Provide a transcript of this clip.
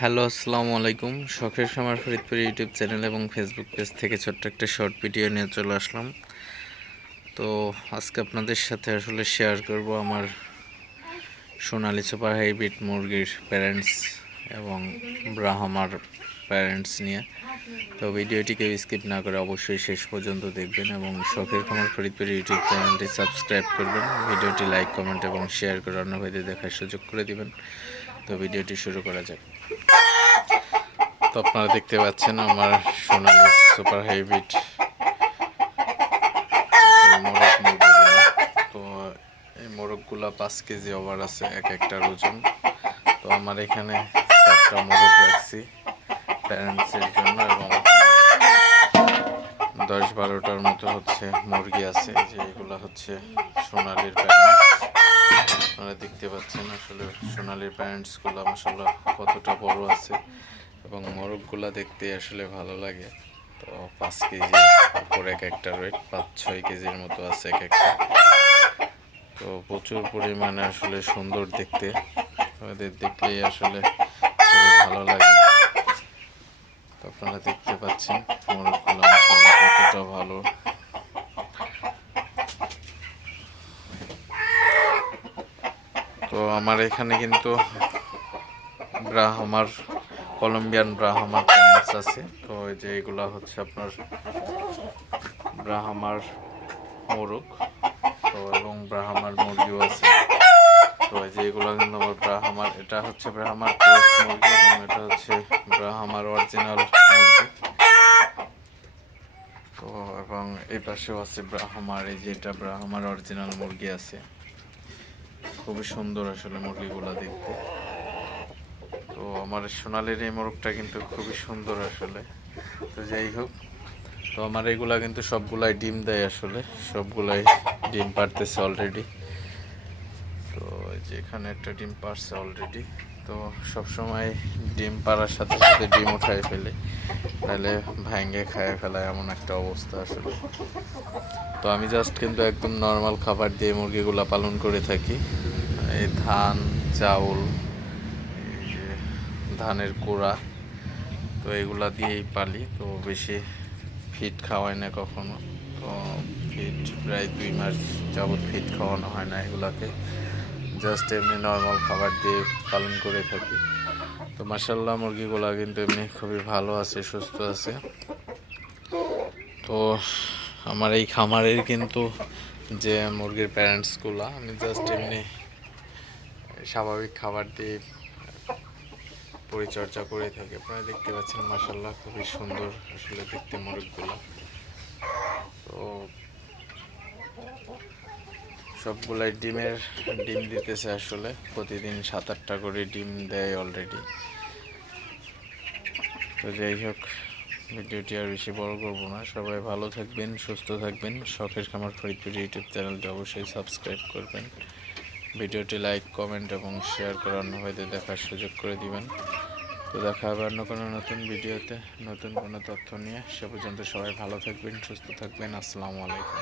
Hello, আসসালামু আলাইকুম। শখের খামার ফরিদপুর ইউটিউব চ্যানেল এবং ফেসবুক পেজ থেকে ছোট্ট একটা শর্ট ভিডিও নিয়ে চলে আসলাম। তো আজকে আপনাদের সাথে আসলে শেয়ার করব আমার সোনালি সুপার হাইব্রিড মুরগির প্যারেন্টস এবং ব্রাহ্মার প্যারেন্টস নিয়ে। তো ভিডিওটিকে স্কিপ না করে অবশ্যই শেষ পর্যন্ত দেখবেন এবং শখের খামার ফরিদপুর ইউটিউব চ্যানেলটি সাবস্ক্রাইব করবেন। ভিডিওটি লাইক কমেন্ট এবং শেয়ার করে অন্য ভাইদের দেখার সুযোগ করে দিবেন। তো ভিডিওটি শুরু করা যাক। তো আপনারা দেখতে পাচ্ছেন আমার সোনালি সুপার হাইব্রিড মোরগ তো এই মোরগগুলা পাঁচ কেজি ওভার আছে, এক একটার ওজন। তো আমার এখানে চারটা মোরগ রাখছি প্যারেন্টসের জন্য এবং দশ বারোটার মতো হচ্ছে মুরগি আছে, যে এগুলো হচ্ছে সোনালির প্যারেন্টস। আপনারা দেখতে পাচ্ছেন আসলে সোনালির প্যারেন্টসগুলো মাসাল্লাহ কতটা বড় আছে এবং মোরগগুলা দেখতে আসলে ভালো লাগে। তো পাঁচ কেজি উপর এক একটা ওয়েট পাঁচ, ছয় কেজির মতো আছে এক একটা। তো প্রচুর পরিমাণে আসলে সুন্দর দেখতে। ওদের দেখলেই আসলে খুবই ভালো লাগে। তো আপনারা দেখতে পাচ্ছেন মোরগগুলো মাসাল্লাহ কতটা ভালো। তো আমার এখানে কিন্তু ব্রাহ্মার, কলম্বিয়ান ব্রাহ্মার প্যান্টস আছে। তো এই যে এগুলো হচ্ছে আপনার ব্রাহ্মার মোরগ, তো এবং ব্রাহ্মার মুরগিও আছে। তো এই যে এগুলো কিন্তু আমার ব্রাহ্মার, এটা হচ্ছে ব্রাহ্মার মুরগি এবং এটা হচ্ছে ব্রাহ্মার অরিজিনাল মুরগি। তো এবং এই পাশেও আছে ব্রাহ্মার, এই যে এটা ব্রাহ্মার অরিজিনাল মুরগি আছে। খুবই সুন্দর আসলে মুরগিগুলো দেখতে। তো আমার সোনালির এই মোরগটা কিন্তু খুবই সুন্দর আসলে। তো যাই হোক, তো আমার এগুলা কিন্তু সবগুলাই ডিম দেয় আসলে। সবগুলাই ডিম পারতেছে অলরেডি তো এই যে এখানে একটা ডিম পারছে অলরেডি তো সবসময় ডিম পাড়ার সাথে সাথে ডিম উঠায় ফেলে। তাহলে ভাঙ্গে খায় ফেলায় এমন একটা অবস্থা আসলে। তো আমি জাস্ট কিন্তু একদম নর্মাল খাবার দিয়ে মুরগিগুলো পালন করে থাকি। এই ধান, চাউল ধানের কোড়া, তো এগুলা দিয়েই পালি। তো বেশি ফিট খাওয়াই না কখনো। তো ফিট প্রায় দুই মাস যাবৎ ফিট খাওয়ানো হয় না এগুলাকে। জাস্ট এমনি নর্মাল খাবার দিয়ে পালন করে থাকি। তো মাসাল্লাহ মুরগিগুলা কিন্তু এমনি খুবই ভালো আছে, সুস্থ আছে। তো আমার এই খামারের কিন্তু যে মুরগির প্যারেন্টসগুলো আমি জাস্ট এমনি স্বাভাবিক খাবার দিয়ে পরিচর্যা করে থাকে। আপনারা দেখতে পাচ্ছেন মাসাল্লাহ খুবই সুন্দর আসলে দেখতে মোরগগুলো। তো সবগুলাই ডিমের ডিম দিতেছে আসলে। প্রতিদিন সাত আটটা করে ডিম দেয় অলরেডি তো যাই হোক, ভিডিওটি আর বেশি বড় করব না। সবাই ভালো থাকবেন, সুস্থ থাকবেন। শখের খামার ফরিদপুর ইউটিউব চ্যানেলটি অবশ্যই সাবস্ক্রাইব করবেন। ভিডিওটি লাইক, কমেন্ট এবং শেয়ার করে অন্য ভাইদের দেখার সুযোগ করে দিবেন। তো দেখা হবে অন্য কোনো নতুন ভিডিওতে। নতুন কোনো তথ্য নিয়ে সে পর্যন্ত সবাই ভালো থাকবেন, সুস্থ থাকবেন। আসসালামু আলাইকুম।